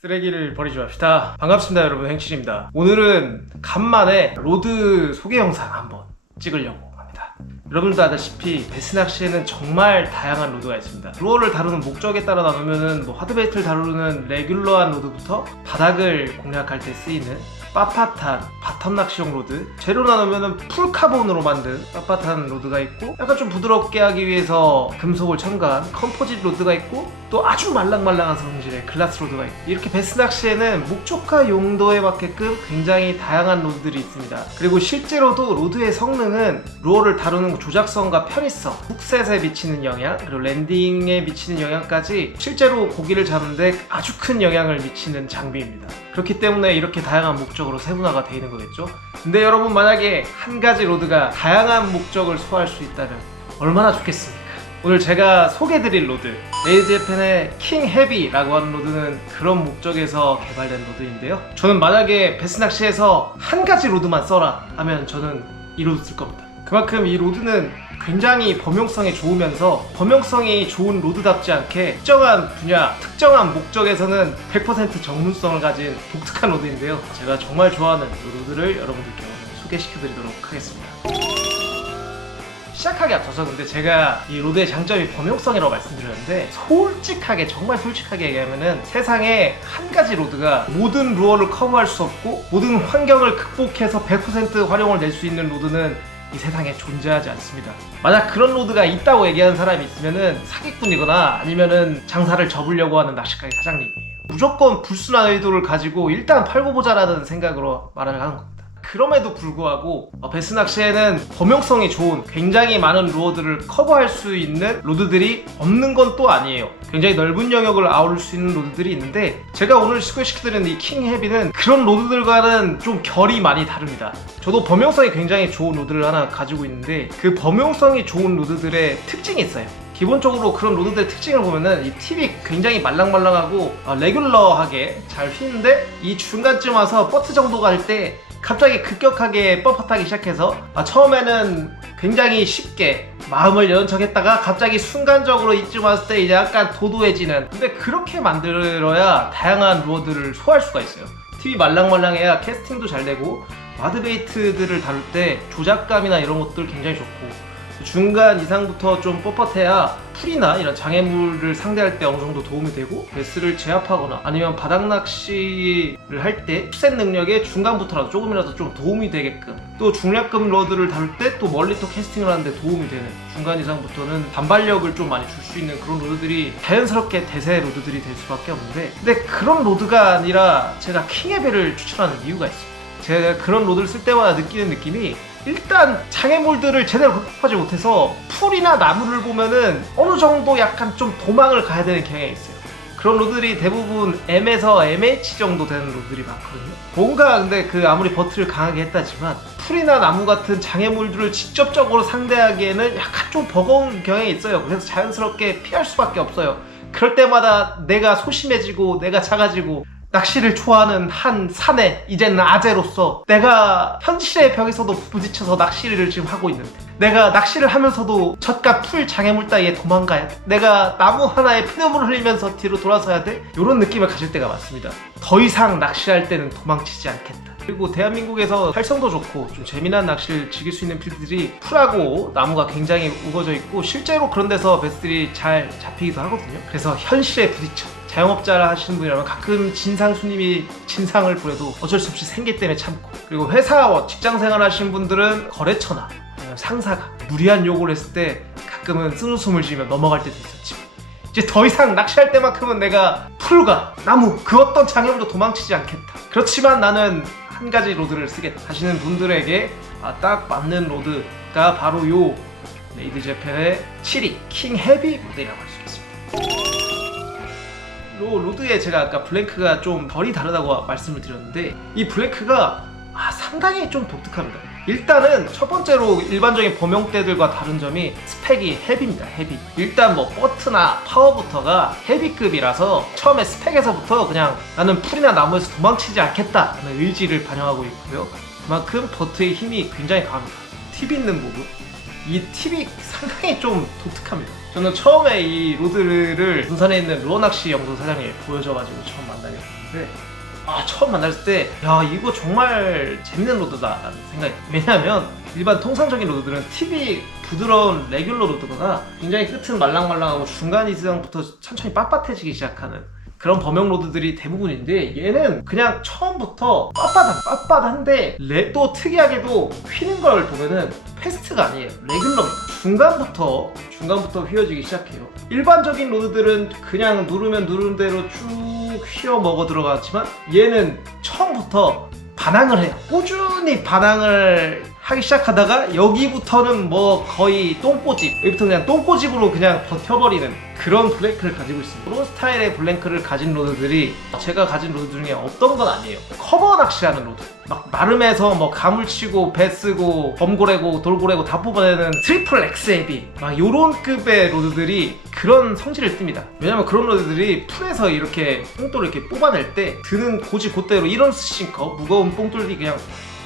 쓰레기를 버리지 맙시다. 반갑습니다 여러분, 행칠입니다. 오늘은 간만에 로드 소개 영상 한번 찍으려고 합니다. 여러분도 아다시피 베스낚시에는 정말 다양한 로드가 있습니다. 루어를 다루는 목적에 따라 나누면은 하드베이트를 다루는 레귤러한 로드부터 바닥을 공략할 때 쓰이는 빳빳한 바텀 낚시용 로드, 재료 나누면은 풀카본으로 만든 빳빳한 로드가 있고, 약간 좀 부드럽게 하기 위해서 금속을 첨가한 컴포짓 로드가 있고, 또 아주 말랑말랑한 성질의 글라스 로드가 있고, 이렇게 베스 낚시에는 목적과 용도에 맞게끔 굉장히 다양한 로드들이 있습니다. 그리고 실제로도 로드의 성능은 루어를 다루는 조작성과 편의성, 훅셋에 미치는 영향, 그리고 랜딩에 미치는 영향까지 실제로 고기를 잡는데 아주 큰 영향을 미치는 장비입니다. 그렇기 때문에 이렇게 다양한 목적으로 세분화가 되어 있는 거겠죠. 근데 여러분, 만약에 한 가지 로드가 다양한 목적을 소화할 수 있다면 얼마나 좋겠습니까? 오늘 제가 소개해드릴 로드, 레이즈제팬의 킹 헤비라고 하는 로드는 그런 목적에서 개발된 로드인데요. 저는 만약에 베스 낚시에서 한 가지 로드만 써라 하면 저는 이 로드 쓸 겁니다. 그만큼 이 로드는 굉장히 범용성이 좋으면서 범용성이 좋은 로드답지 않게 특정한 분야, 특정한 목적에서는 100% 전문성을 가진 독특한 로드인데요. 제가 정말 좋아하는 이 로드를 여러분들께 오늘 소개시켜드리도록 하겠습니다. 시작하기 앞서서 근데 제가 이 로드의 장점이 범용성이라고 말씀드렸는데, 솔직하게, 정말 솔직하게 얘기하면은 세상에 한 가지 로드가 모든 루어를 커버할 수 없고 모든 환경을 극복해서 100% 활용을 낼 수 있는 로드는 이 세상에 존재하지 않습니다. 만약 그런 로드가 있다고 얘기하는 사람이 있으면은 사기꾼이거나 아니면은 장사를 접으려고 하는 낚시가게 사장님이에요. 무조건 불순한 의도를 가지고 일단 팔고 보자라는 생각으로 말을 하는 겁니다. 그럼에도 불구하고 베스 낚시에는 범용성이 좋은 굉장히 많은 루어들을 커버할 수 있는 로드들이 없는 건 또 아니에요. 굉장히 넓은 영역을 아우를 수 있는 로드들이 있는데, 제가 오늘 소개시켜드리는 이 킹 헤비는 그런 로드들과는 좀 결이 많이 다릅니다. 저도 범용성이 굉장히 좋은 로드를 하나 가지고 있는데, 그 범용성이 좋은 로드들의 특징이 있어요. 기본적으로 그런 로드들의 특징을 보면은 이 팁이 굉장히 말랑말랑하고 레귤러하게 잘 휘는데, 이 중간쯤 와서 버트 정도 갈 때 갑자기 급격하게 뻣뻣하기 시작해서 처음에는 굉장히 쉽게 마음을 여는 척 했다가 갑자기 순간적으로 이쯤 왔을 때 이제 약간 도도해지는, 근데 그렇게 만들어야 다양한 루어들을 소화할 수가 있어요. 팁이 말랑말랑해야 캐스팅도 잘 되고 와드베이트들을 다룰 때 조작감이나 이런 것들 굉장히 좋고, 중간 이상부터 좀 뻣뻣해야 풀이나 이런 장애물을 상대할 때 어느 정도 도움이 되고, 베스를 제압하거나 아니면 바닥 낚시를 할 때 훅셋 능력에 중간부터라도 조금이라도 좀 도움이 되게끔, 또 중량급 러드를 다룰 때 또 멀리 또 캐스팅을 하는데 도움이 되는 중간 이상부터는 단발력을 좀 많이 줄 수 있는 그런 로드들이 자연스럽게 대세 로드들이 될 수밖에 없는데, 근데 그런 로드가 아니라 제가 킹헤비를 추천하는 이유가 있습니다. 제가 그런 로드를 쓸 때마다 느끼는 느낌이, 일단 장애물들을 제대로 극복하지 못해서 풀이나 나무를 보면은 어느 정도 약간 좀 도망을 가야 되는 경향이 있어요. 그런 로드들이 대부분 M에서 MH 정도 되는 로드들이 많거든요. 뭔가 근데 아무리 버트를 강하게 했다지만 풀이나 나무 같은 장애물들을 직접적으로 상대하기에는 약간 좀 버거운 경향이 있어요. 그래서 자연스럽게 피할 수밖에 없어요. 그럴 때마다 내가 소심해지고 내가 작아지고, 낚시를 좋아하는 한 사내, 이제는 아재로서 내가 현실의 벽에서도 부딪혀서 낚시를 지금 하고 있는데, 내가 낚시를 하면서도 젖과 풀 장애물 따위에 도망가야 돼, 내가 나무 하나에 피눈물을 흘리면서 뒤로 돌아서야 돼, 이런 느낌을 가질 때가 많습니다. 더 이상 낚시할 때는 도망치지 않겠다. 그리고 대한민국에서 활성도 좋고 좀 재미난 낚시를 즐길 수 있는 필드들이 풀하고 나무가 굉장히 우거져 있고, 실제로 그런 데서 베스들이 잘 잡히기도 하거든요. 그래서 현실에 부딪혀 자영업자를 하시는 분이라면 가끔 진상 손님이 진상을 부려도 어쩔 수 없이 생계 때문에 참고, 그리고 회사 직장생활 하시는 분들은 거래처나 아니면 상사가 무리한 요구를 했을 때 가끔은 쓴웃음을 지으며 넘어갈 때도 있었지만, 이제 더 이상 낚시할 때만큼은 내가 풀과 나무 그 어떤 장애물도 도망치지 않겠다, 그렇지만 나는 한 가지 로드를 쓰겠다 하시는 분들에게 딱 맞는 로드가 바로 요 레이즈제팬의 7위 킹 헤비 모델이라고 할 수 있습니다. 로드에 제가 아까 블랭크가 좀 결이 다르다고 말씀을 드렸는데, 이 블랭크가 상당히 좀 독특합니다. 일단은 첫 번째로 일반적인 범용대들과 다른 점이 스펙이 헤비입니다. 헤비. 일단 버트나 파워부터가 헤비급이라서 처음에 스펙에서부터 그냥 나는 풀이나 나무에서 도망치지 않겠다는 의지를 반영하고 있고요. 그만큼 버트의 힘이 굉장히 강합니다. 팁 있는 부분, 이 팁이 상당히 좀 독특합니다. 저는 처음에 이 로드를 군산에 있는 루어 낚시 연구소 사장님이 보여줘가지고 처음 만나게 됐는데, 만났는데 처음 만났을 때 야 이거 정말 재밌는 로드다 라는 생각이 들어요. 왜냐하면 일반 통상적인 로드들은 팁이 부드러운 레귤러 로드거나 굉장히 끝은 말랑말랑하고 중간 이상부터 천천히 빳빳해지기 시작하는 그런 범용 로드들이 대부분인데, 얘는 그냥 처음부터 빳빳한데 또 특이하게도 휘는 걸 보면은 패스트가 아니에요. 레귤러입니다. 중간부터 휘어지기 시작해요. 일반적인 로드들은 그냥 누르면 누르는 대로 쭉 휘어 먹어 들어가지만 얘는 처음부터 반항을 해요. 꾸준히 반항을 하기 시작하다가 여기부터는 뭐 거의 똥꼬집, 여기부터 그냥 똥꼬집으로 그냥 버텨버리는 그런 블랭크를 가지고 있습니다. 그런 스타일의 블랭크를 가진 로드들이 제가 가진 로드 중에 없던 건 아니에요. 커버 낚시하는 로드, 막 나름에서 뭐 가물치고 배 쓰고 범고래고 돌고래고 다 뽑아내는 트리플 XAB 막 요런 급의 로드들이 그런 성질을 띱니다. 왜냐면 그런 로드들이 풀에서 이렇게 뽕돌을 이렇게 뽑아낼 때 드는 고지 곧대로 이런 스싱커 무거운 뽕돌이 그냥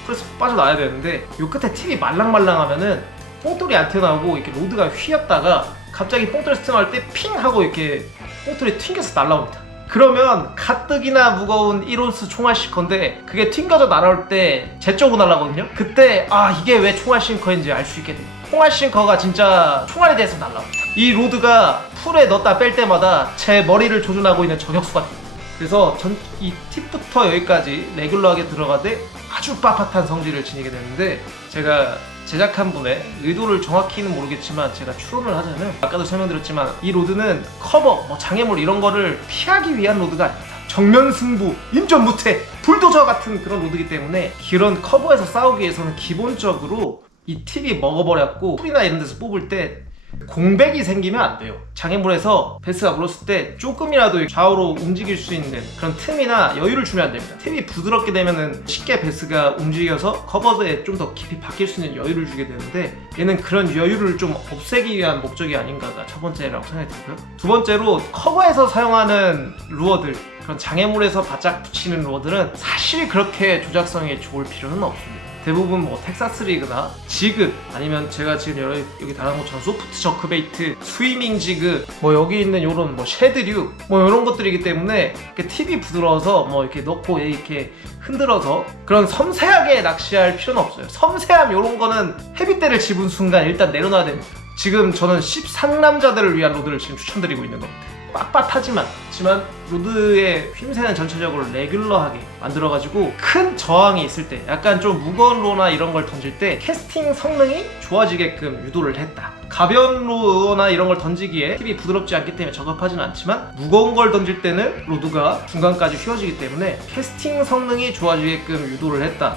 풀에서 빠져나와야 되는데, 요 끝에 팁이 말랑말랑하면은 뽕돌이 안 튀어나오고 이렇게 로드가 휘었다가 갑자기 뽕돌 스팅할 때 핑 하고 이렇게 뽕돌이 튕겨서 날라옵니다. 그러면 가뜩이나 무거운 1온스 총알 싱커인데 그게 튕겨져 날아올 때 제 쪽으로 날아가거든요. 그때 이게 왜 총알 싱커인지 알 수 있게 돼요. 총알 싱커가 진짜 총알에 대해서 날아옵니다. 이 로드가 풀에 넣었다 뺄 때마다 제 머리를 조준하고 있는 저격수가 됩니다. 그래서 이 팁부터 여기까지 레귤러하게 들어가되 아주 빳빳한 성질을 지니게 되는데, 제가 제작한 분의 의도를 정확히는 모르겠지만 제가 추론을 하자면, 아까도 설명드렸지만 이 로드는 커버, 장애물 이런 거를 피하기 위한 로드가 아닙니다. 정면 승부, 임전 무태, 불도저 같은 그런 로드이기 때문에 그런 커버에서 싸우기 위해서는 기본적으로 이 팁이 먹어버렸고, 풀이나 이런 데서 뽑을 때 공백이 생기면 안 돼요. 장애물에서 베스가 물었을 때 조금이라도 좌우로 움직일 수 있는 그런 틈이나 여유를 주면 안 됩니다. 팁이 부드럽게 되면은 쉽게 베스가 움직여서 커버에 좀 더 깊이 박힐 수 있는 여유를 주게 되는데, 얘는 그런 여유를 좀 없애기 위한 목적이 아닌가가 첫 번째라고 생각이 들고요. 두 번째로 커버에서 사용하는 루어들, 그런 장애물에서 바짝 붙이는 루어들은 사실 그렇게 조작성이 좋을 필요는 없습니다. 대부분 뭐 텍사스 리그나 지그, 아니면 제가 지금 여기 달아놓은 것처럼 소프트 저크베이트, 스위밍 지그, 뭐 여기 있는 요런 뭐 쉐드류, 뭐 요런 것들이기 때문에 팁이 부드러워서 뭐 이렇게 넣고 이렇게 흔들어서 그런 섬세하게 낚시할 필요는 없어요. 섬세함 요런 거는 헤비대를 집은 순간 일단 내려놔야 됩니다. 지금 저는 13남자들을 위한 로드를 지금 추천드리고 있는 겁니다. 빳빳하지만 로드의 휘임새는 전체적으로 레귤러하게 만들어가지고 큰 저항이 있을 때, 약간 좀 무거운 로나 이런 걸 던질 때 캐스팅 성능이 좋아지게끔 유도를 했다. 가벼운 로나 이런 걸 던지기에 팁이 부드럽지 않기 때문에 적합하지는 않지만, 무거운 걸 던질 때는 로드가 중간까지 휘어지기 때문에 캐스팅 성능이 좋아지게끔 유도를 했다.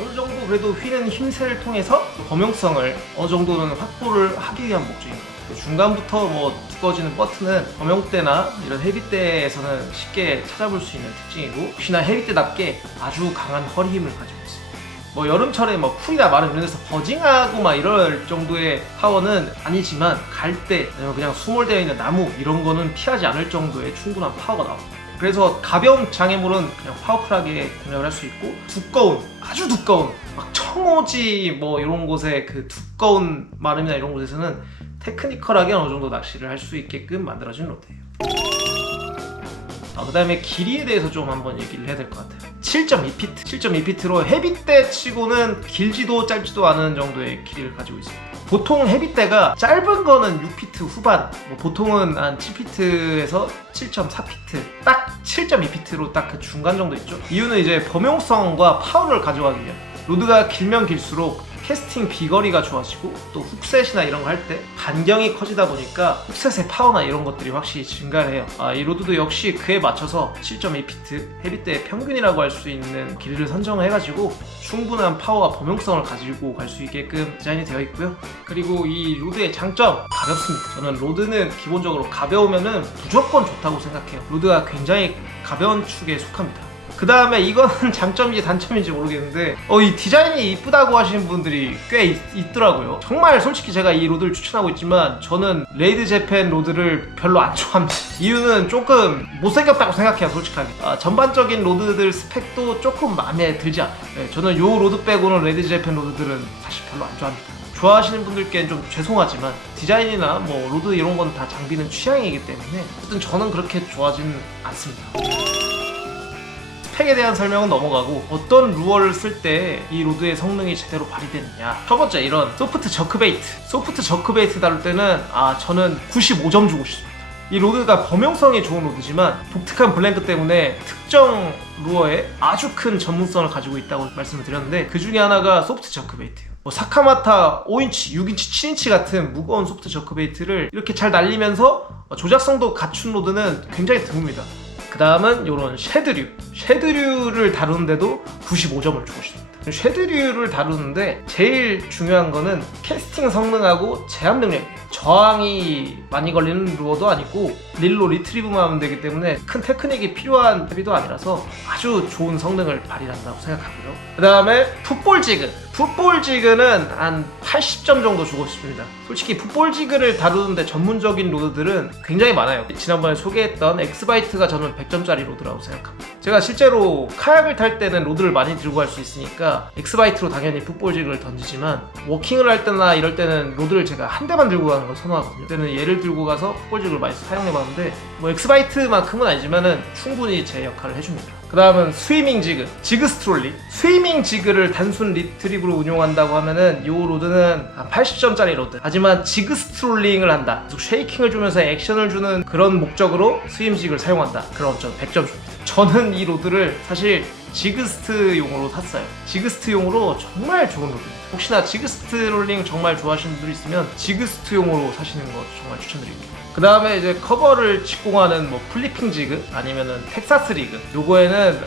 어느 정도 그래도 휘는 힘새를 통해서 범용성을 어느 정도는 확보를 하기 위한 목적인 것 같아요. 중간부터 뭐 두꺼워지는 버튼은 범용대나 이런 헤비대에서는 쉽게 찾아볼 수 있는 특징이고, 혹시나 헤비대답게 아주 강한 허리 힘을 가지고 있습니다. 뭐 여름철에 뭐 풀이나 마른 이런 데서 버징하고 막 이럴 정도의 파워는 아니지만, 갈 때 그냥 수몰되어 있는 나무 이런 거는 피하지 않을 정도의 충분한 파워가 나옵니다. 그래서 가벼운 장애물은 그냥 파워풀하게 공략을 할 수 있고, 아주 두꺼운 막 청오지 뭐 이런 곳에 그 두꺼운 마름이나 이런 곳에서는 테크니컬하게 어느 정도 낚시를 할 수 있게끔 만들어진 로드예요. 그 다음에 길이에 대해서 좀 한번 얘기를 해야 될 것 같아요. 7.2피트 7.2피트로 헤비대 치고는 길지도 짧지도 않은 정도의 길이를 가지고 있습니다. 보통 헤비대가 짧은 거는 6피트 후반, 뭐 보통은 한 7피트에서 7.4피트, 딱 7.2피트로 딱 그 중간 정도 있죠. 이유는 이제 범용성과 파워를 가져가기 위한, 로드가 길면 길수록 캐스팅 비거리가 좋아지고 또 훅셋이나 이런 거 할 때 반경이 커지다 보니까 훅셋의 파워나 이런 것들이 확실히 증가를 해요. 이 로드도 역시 그에 맞춰서 7.2피트 헤비대의 평균이라고 할 수 있는 길이를 선정해가지고 충분한 파워와 범용성을 가지고 갈 수 있게끔 디자인이 되어 있고요. 그리고 이 로드의 장점, 가볍습니다. 저는 로드는 기본적으로 가벼우면은 무조건 좋다고 생각해요. 로드가 굉장히 가벼운 축에 속합니다. 그 다음에 이거는 장점인지 단점인지 모르겠는데, 이 디자인이 이쁘다고 하시는 분들이 꽤 있더라고요. 정말 솔직히 제가 이 로드를 추천하고 있지만 저는 레이드 재팬 로드를 별로 안 좋아합니다. 이유는 조금 못생겼다고 생각해요, 솔직하게. 전반적인 로드들 스펙도 조금 마음에 들지 않아요. 저는 요 로드 빼고는 레이드 재팬 로드들은 사실 별로 안 좋아합니다. 좋아하시는 분들께는 좀 죄송하지만 디자인이나 뭐 로드 이런 건 다 장비는 취향이기 때문에 어쨌든 저는 그렇게 좋아하지는 않습니다. 스펙에 대한 설명은 넘어가고 어떤 루어를 쓸 때 이 로드의 성능이 제대로 발휘되느냐. 첫 번째, 이런 소프트 저크베이트. 소프트 저크베이트 다룰 때는 저는 95점 주고 싶습니다. 이 로드가 범용성이 좋은 로드지만 독특한 블랭크 때문에 특정 루어에 아주 큰 전문성을 가지고 있다고 말씀을 드렸는데, 그 중에 하나가 소프트 저크베이트예요. 사카마타 5인치, 6인치, 7인치 같은 무거운 소프트 저크베이트를 이렇게 잘 날리면서 조작성도 갖춘 로드는 굉장히 드뭅니다. 그 다음은 이런 쉐드류를 다루는데도 95점을 주고 싶습니다. 쉐드류를 다루는데 제일 중요한 거는 캐스팅 성능하고 제압 능력이에요. 저항이 많이 걸리는 루어도 아니고 릴로 리트리브만 하면 되기 때문에 큰 테크닉이 필요한 헤비도 아니라서 아주 좋은 성능을 발휘한다고 생각하고요. 그 다음에 풋볼지그는 한 80점 정도 주고 싶습니다. 솔직히 풋볼지그를 다루는데 전문적인 로드들은 굉장히 많아요. 지난번에 소개했던 엑스바이트가 저는 100점짜리 로드라고 생각합니다. 제가 실제로 카약을 탈 때는 로드를 많이 들고 갈 수 있으니까 엑스바이트로 당연히 풋볼지그를 던지지만, 워킹을 할 때나 이럴 때는 로드를 제가 한 대만 들고 가는 걸 선호하거든요. 그때는 얘를 들고 가서 풋볼지그를 많이 사용해봤는데 엑스바이트만큼은 아니지만은 충분히 제 역할을 해줍니다. 그 다음은 스위밍 지그 스트롤링. 스위밍 지그를 단순 리트리브로 운용한다고 하면은 이 로드는 80점짜리 로드. 하지만 지그 스트롤링을 한다, 계속 쉐이킹을 주면서 액션을 주는 그런 목적으로 스위밍 지그를 사용한다, 그럼 저는 100점 줍니다. 저는 이 로드를 사실 지그스트용으로 샀어요. 지그스트용으로 정말 좋은 로드입니다. 혹시나 지그스트롤링 정말 좋아하시는 분들 있으면 지그스트용으로 사시는 거 정말 추천드립니다. 그 다음에 이제 커버를 직공하는 플리핑 지그 아니면은 텍사스 리그, 요거에는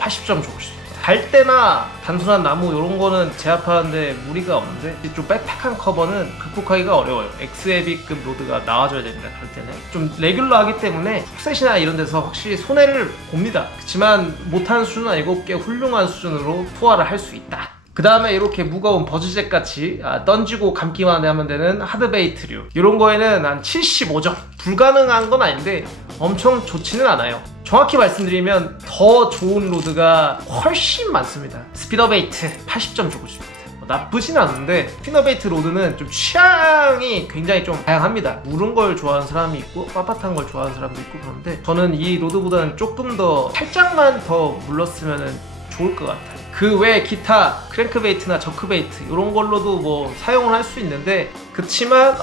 80점 주고 싶습니다. 달 때나 단순한 나무 이런 거는 제압하는데 무리가 없는데, 좀 빽빽한 커버는 극복하기가 어려워요. 엑스헤비급 로드가 나와줘야 됩니다. 그럴 때는 좀 레귤러하기 때문에 훅셋이나 이런 데서 확실히 손해를 봅니다. 그렇지만 못하는 수준은 아니고 꽤 훌륭한 수준으로 소화를 할 수 있다. 그 다음에 이렇게 무거운 버즈젯 같이 던지고 감기만 하면 되는 하드베이트류, 이런 거에는 한 75점. 불가능한 건 아닌데 엄청 좋지는 않아요. 정확히 말씀드리면 더 좋은 로드가 훨씬 많습니다. 스피너베이트 80점 주고 싶습니다. 나쁘진 않은데 스피너베이트 로드는 좀 취향이 굉장히 좀 다양합니다. 무른 걸 좋아하는 사람이 있고 빳빳한 걸 좋아하는 사람도 있고 그런데, 저는 이 로드보다는 조금 더 살짝만 더 물렀으면 좋을 것 같아요. 그 외에 기타 크랭크베이트나 저크베이트 이런 걸로도 사용을 할 수 있는데, 그치만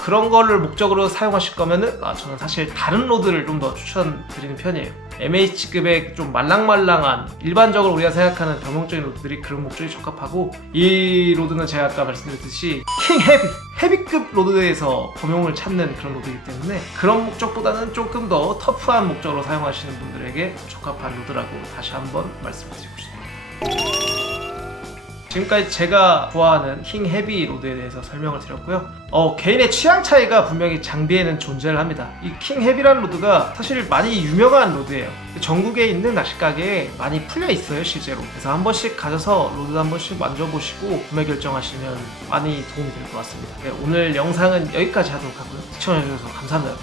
그런 거를 목적으로 사용하실 거면은 저는 사실 다른 로드를 좀 더 추천드리는 편이에요. MH급의 좀 말랑말랑한, 일반적으로 우리가 생각하는 병용적인 로드들이 그런 목적이 적합하고, 이 로드는 제가 아까 말씀드렸듯이 킹 헤비급 로드에서 범용을 찾는 그런 로드이기 때문에 그런 목적보다는 조금 더 터프한 목적으로 사용하시는 분들에게 적합한 로드라고 다시 한번 말씀드리고 싶습니다. 지금까지 제가 좋아하는 킹 헤비 로드에 대해서 설명을 드렸고요. 개인의 취향 차이가 분명히 장비에는 존재를 합니다. 이 킹 헤비라는 로드가 사실 많이 유명한 로드예요. 전국에 있는 낚시 가게에 많이 풀려 있어요, 실제로. 그래서 한 번씩 가셔서 로드 한 번씩 만져보시고 구매 결정하시면 많이 도움이 될 것 같습니다. 오늘 영상은 여기까지 하도록 하고요. 시청해주셔서 감사합니다.